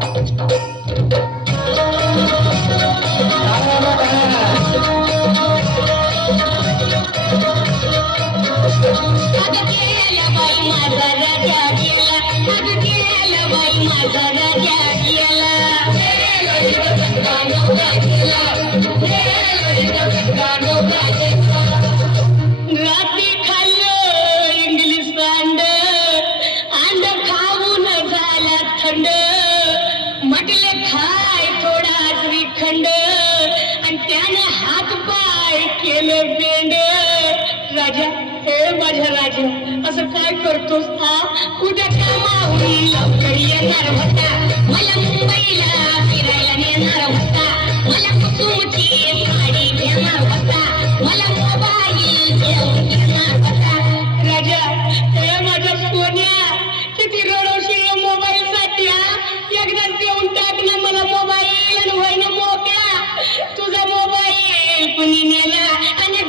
Thank you. राजा हे माझ्या राजा असं काय करतोस? हा? उद्या कामावरून लवकर येणार होता? मला मुंबईला फिरायला नेणार होता. मला कुसुमची गाडी घेणार होता. मला मोबाईल घेऊन घेणार होता. राजा हे माझ्या सोन्या किती रडवशील मोबाईल साठी हा? एकदा देऊन टाक ना मला मोबाईल आणि होय मोकळा तुझा मोबाईल कुणी नेला आणि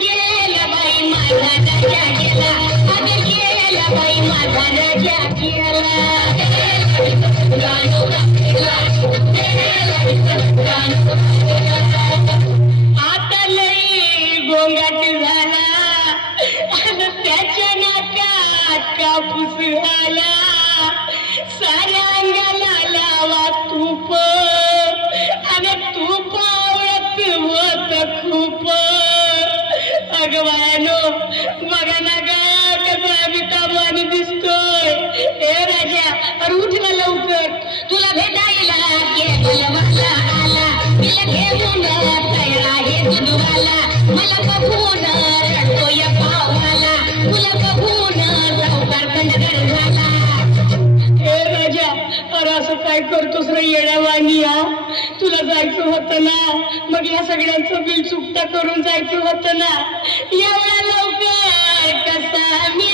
आता लई गोंगाट झाला. आणि त्याच्या नाकात कापूस झाला. साऱ्या अंगाला लावा तूप. आणि तूप आवडत होत खूप. अगवानो बघा ना गा आम्ही दिसतोय. हे राजा अरे उठ ना लवकर. तुला भेटायला मला आला. तिला घेऊन तयार आहे मला बघून रडतोय पावाला. तुला बघून सावकार झाला राजा अरे असं काय करतोस रे येड्यावानी हा तुला जायचं होतं ना? मग या सगळ्यांचं बिल चुकता करून जायचं होतं ना? एवढा लवकर कसा मी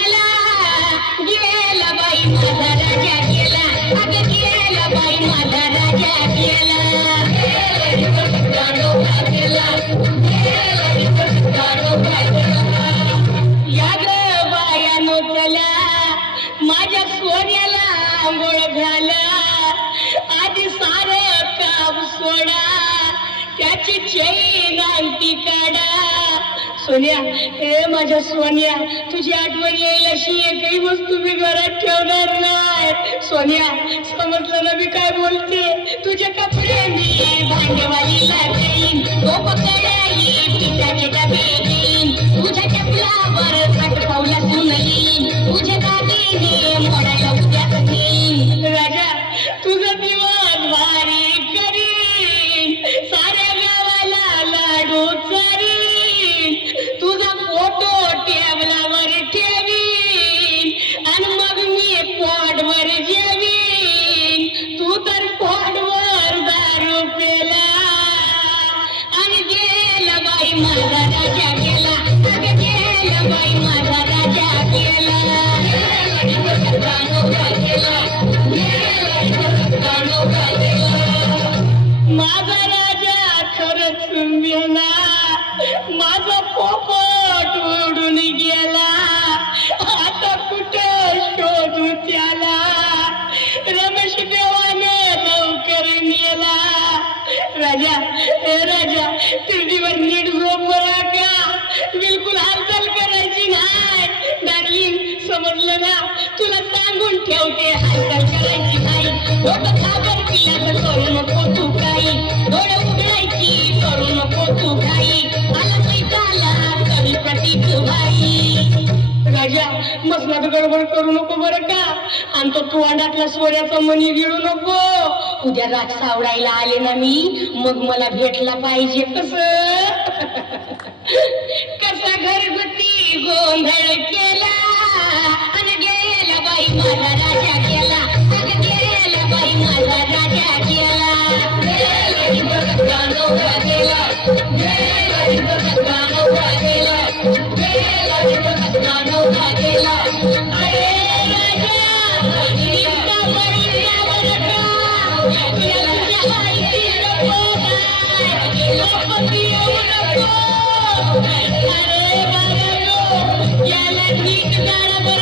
आंघोळ घाला. आधी सारे काम सोडा. त्याची चैन अंगठी काढा. सोन्या हे माझ्या सोन्या तुझी आठवण येईल अशी एकही वस्तू मी घरात ठेवणार नाही. सोन्या समजलं ना मी काय बोलते? तुझे कपडे मी भांडेवालीला देईन तो पकडाई राजा गेला माझा राजा तुझी म्हणजे तुला सांगून ठेवते हालचाल करायची नाही. खाबर करू नको तू काही. डोळे उघडायची करू नको तू काही. आला प्रतीक भाई राजा मसनात गडबड करू नको बरं का? आणि तो तोंडातला सोऱ्याचा मनी गिळू नको. उद्या रात सावडायला आले ना मी मग मला भेटला पाहिजे कस कसा घरगुती गोंधळ केला. Yeah, let's keep the